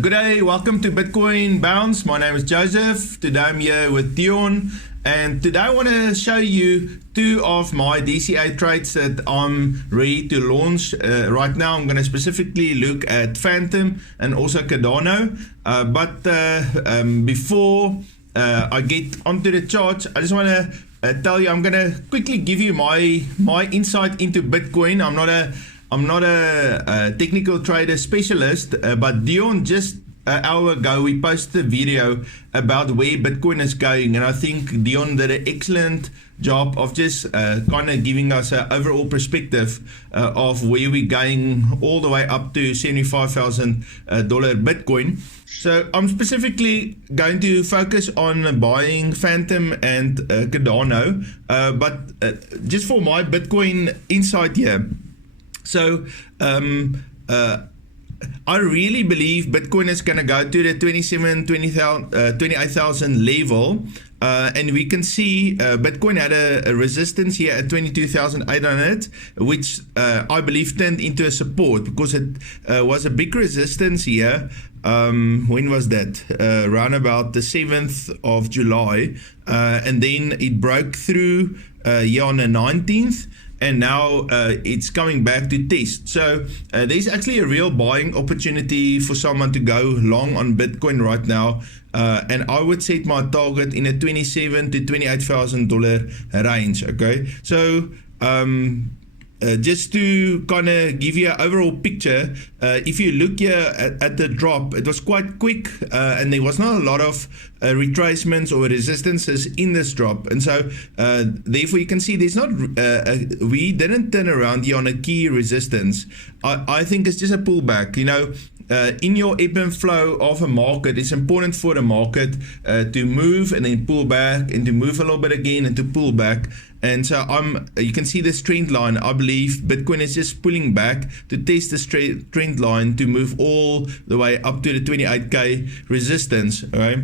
Good day, welcome to Bitcoin Bounce. My name is Joseph. Today I'm here with Dion, and today I want to show you two of my DCA trades that I'm ready to launch. Right now I'm going to specifically look at Famtom and also Cardano, but before I get onto the charts, I just want to tell you, I'm going to quickly give you my insight into Bitcoin. I'm not a technical trader specialist, but Dion just an hour ago we posted a video about where Bitcoin is going, and I think Dion did an excellent job of just kind of giving us an overall perspective of where we're going all the way up to $75,000 Bitcoin. So I'm specifically going to focus on buying Famtom and Cardano, but just for my Bitcoin insight here. So I really believe Bitcoin is going to go to the 28,000 level, and we can see Bitcoin had a resistance here at 22,800, which I believe turned into a support because it was a big resistance here. When was that? Around about the 7th of July, and then it broke through here on the 19th. And now it's coming back to test. So there's actually a real buying opportunity for someone to go long on Bitcoin right now. And I would set my target in a $27,000 to $28,000 range. Okay, so just to kind of give you an overall picture, if you look here at the drop, it was quite quick, and there was not a lot of retracements or resistances in this drop, and so therefore you can see there's not we didn't turn around here on a key resistance. I think it's just a pullback. You know, in your ebb and flow of a market, it's important for the market to move and then pull back, and to move a little bit again and to pull back. And so you can see this trend line. I believe Bitcoin is just pulling back to test this trend line to move all the way up to the 28K resistance. All right.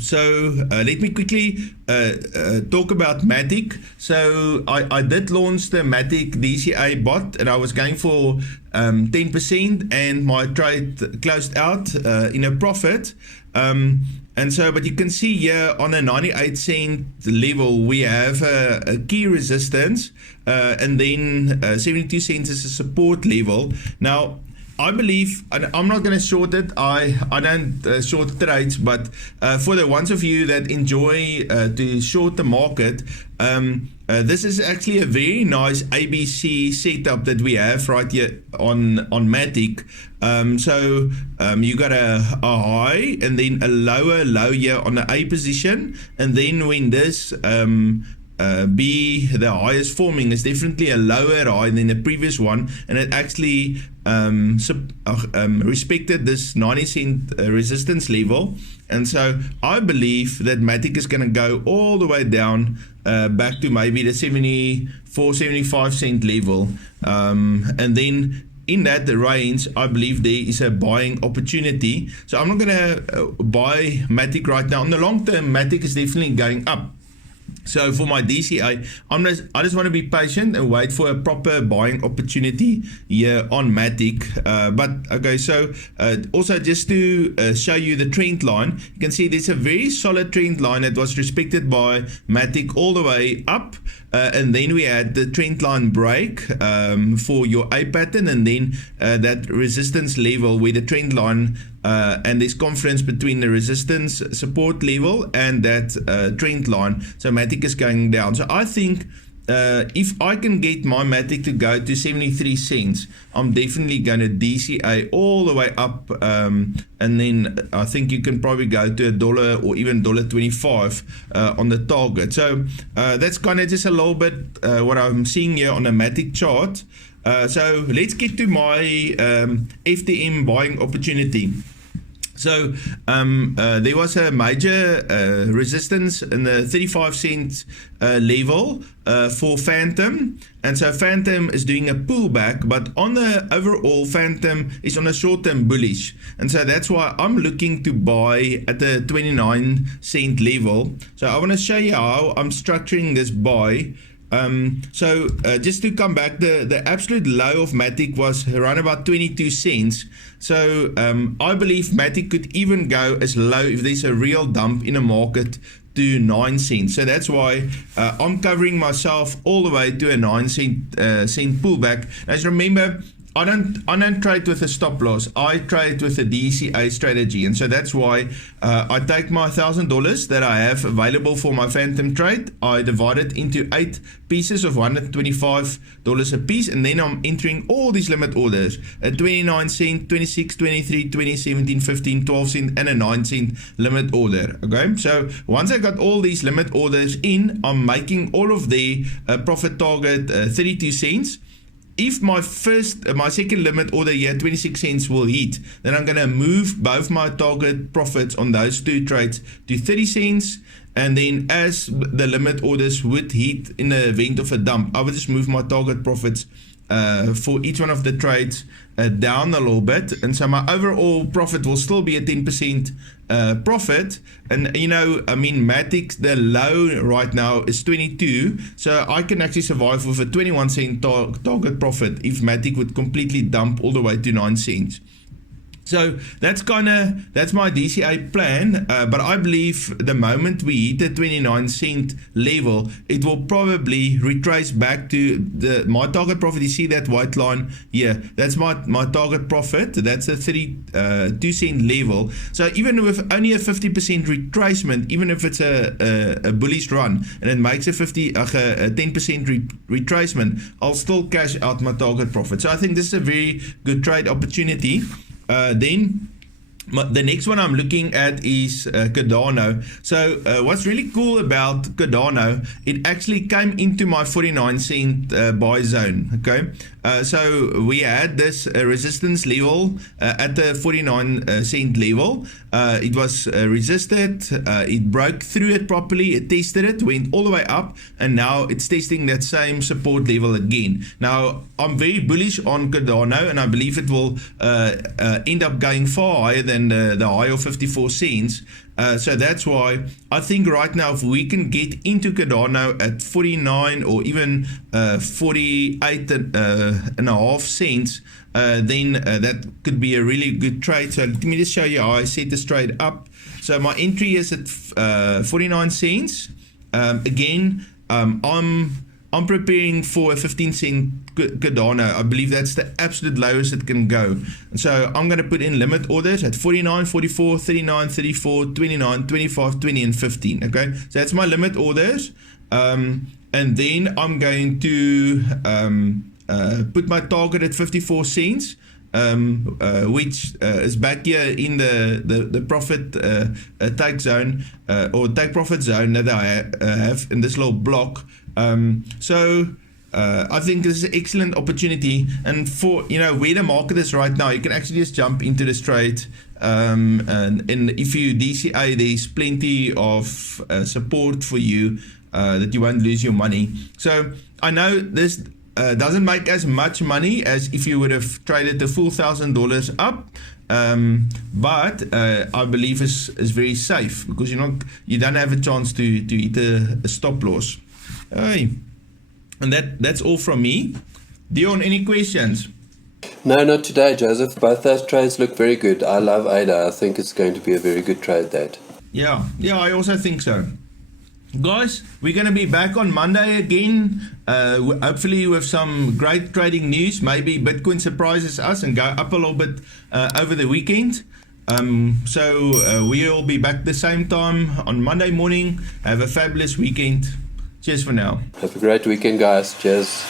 So let me quickly talk about Matic. So I did launch the Matic DCA bot, and I was going for 10%, and my trade closed out in a profit. And so, but you can see here on a 98-cent level, we have a key resistance, and then 72 cents is a support level. Now, I believe, and I'm not going to short it, I don't short trades, but for the ones of you that enjoy to short the market, this is actually a very nice ABC setup that we have right here on Matic. So you got a high and then a lower low here on the A position, and then when this B, the high is forming, is definitely a lower high than the previous one, and it actually respected this 90-cent resistance level. And so I believe that Matic is going to go all the way down back to maybe the 74-75 cent level, and then in that range, I believe there is a buying opportunity. So I'm not going to buy Matic right now. In the long term, Matic is definitely going up. So for my DCA, I just want to be patient and wait for a proper buying opportunity here on Matic. But okay, so also just to show you the trend line, you can see there's a very solid trend line that was respected by Matic all the way up. And then we had the trend line break for your A pattern, and then that resistance level where the trend line and there's confluence between the resistance support level and that trend line. So Matic is going down. So I think if I can get my Matic to go to 73 cents, I'm definitely going to DCA all the way up, and then I think you can probably go to $1 or even $1.25 on the target. So that's kind of just a little bit what I'm seeing here on the Matic chart. So let's get to my FTM buying opportunity. So there was a major resistance in the 35 cent level for Famtom, and so Famtom is doing a pullback, but on the overall Famtom is on a short-term bullish, and so that's why I'm looking to buy at the 29 cent level. So I want to show you how I'm structuring this buy. So just to come back, the absolute low of Matic was around about 22 cents. So I believe Matic could even go as low if there's a real dump in the market to 9 cents. So that's why I'm covering myself all the way to a 9 cent pullback. As remember, I don't trade with a stop loss. I trade with a DCA strategy, and so that's why I take my $1,000 that I have available for my Famtom trade. I divide it into 8 pieces of $125 a piece, and then I'm entering all these limit orders: a 29 cent, 26, 23, 20, 17, 15, 12 cent, and a 9 cent limit order. Okay, so once I got all these limit orders in, I'm making all of their profit target 32 cents. If my second limit order here, 26 cents, will hit, then I'm going to move both my target profits on those 2 trades to 30 cents. And then as the limit orders would hit in the event of a dump, I would just move my target profits for each one of the trades down a little bit. And so my overall profit will still be a 10% profit. And you know, I mean, Matic, the low right now is 22, so I can actually survive with a 21 cent target profit if Matic would completely dump all the way to 9 cents. So that's my DCA plan, but I believe the moment we hit the 29 cent level, it will probably retrace back to my target profit. You see that white line here? That's my target profit. That's a 32 cent level. So even with only a 50% retracement, even if it's a bullish run and it makes a 10% retracement, I'll still cash out my target profit. So I think this is a very good trade opportunity. Then the next one I'm looking at is Cardano. So what's really cool about Cardano, it actually came into my 49 cent buy zone. Okay, so we had this resistance level at the 49 cent level. It was resisted, it broke through it properly, it tested it, went all the way up, and now it's testing that same support level again. Now I'm very bullish on Cardano, and I believe it will end up going far higher than the high of 54 cents. So that's why I think right now, if we can get into Cardano at 49 or even 48 and a half cents, then that could be a really good trade. So let me just show you how I set this trade up. So my entry is at 49 cents. Again, I'm preparing for a 15 cent Cardano. I believe that's the absolute lowest it can go. And so I'm going to put in limit orders at 49, 44, 39, 34, 29, 25, 20, and 15. Okay, so that's my limit orders. And then I'm going to put my target at 54 cents. Which is back here in the profit take zone or take profit zone that I have in this little block. So I think this is an excellent opportunity, and for where the market is right now, you can actually just jump into this trade. And if you DCA, there's plenty of support for you that you won't lose your money. So I know this doesn't make as much money as if you would have traded the full $1,000 up, but I believe is very safe because you don't have a chance to hit a stop loss. Hey, and that's all from me. Dion, any questions? No, not today, Joseph. Both those trades look very good. I love ADA. I think it's going to be a very good trade, that. Yeah, I also think so. Guys, we're going to be back on Monday again, hopefully with some great trading news. Maybe Bitcoin surprises us and go up a little bit over the weekend. So we'll be back the same time on Monday morning. Have a fabulous weekend. Cheers for now. Have a great weekend, guys. Cheers.